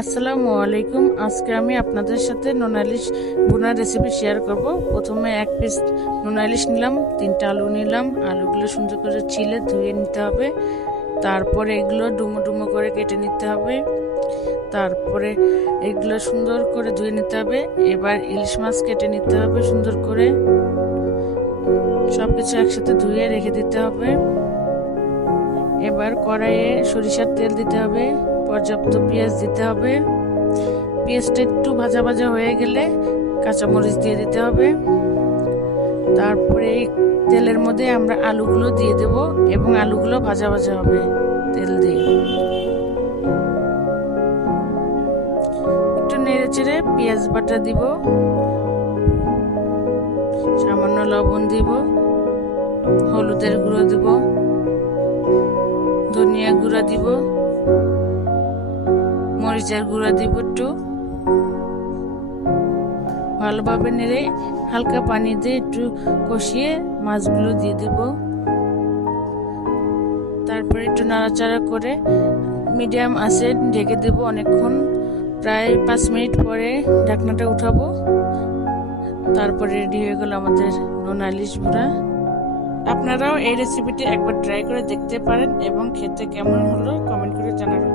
আসসালামু আলাইকুম। আজকে আমি আপনাদের সাথে নোনা ইলিশ ভুনার রেসিপি শেয়ার করব। প্রথমে এক পিস নোনা ইলিশ নিলাম, 3টা আলু নিলাম। আলুগুলো সুন্দর করে ছিলে ধুয়ে নিতে হবে। তারপরে এগুলো ডুমো ডুমো করে কেটে নিতে হবে। তারপরে এগুলো সুন্দর করে ধুয়ে নিতে হবে। এবার ইলিশ মাছ কেটে নিতে হবে সুন্দর করে। সবকিছু একসাথে ধুয়ে রেখে দিতে হবে। এবার কড়াইয়ে সরিষার তেল দিতে হবে, পর্যাপ্ত পেঁয়াজ দিতে হবে। পেঁয়াজটা একটু ভাজা ভাজা হয়ে গেলে কাঁচামরিচ দিয়ে দিতে হবে। তারপরে এই তেলের মধ্যে আমরা আলুগুলো দিয়ে দেব এবং আলুগুলো ভাজা ভাজা হবে তেল দিয়ে। একটু নেড়ে চেড়ে পেঁয়াজ বাটা দিব, সামান্য লবণ দিব, হলুদের গুঁড়ো দিব, ধনিয়া গুঁড়া দিব, মরিচের গুঁড়া দিব। একটু ভালোভাবে নেড়ে হালকা পানি দিয়ে একটু কষিয়ে মাছগুলো দিয়ে দেব। তারপরে একটু নাড়াচাড়া করে মিডিয়াম আঁচে ঢেকে দেব অনেকক্ষণ, প্রায় 5 মিনিট পরে ঢাকনাটা উঠাবো। তারপরে রেডি হয়ে গেল আমাদের নোনা ইলিশ ভুনা। আপনারাও এই রেসিপিটি একবার ট্রাই করে দেখতে পারেন এবং খেতে কেমন হলো কমেন্ট করে জানাবেন।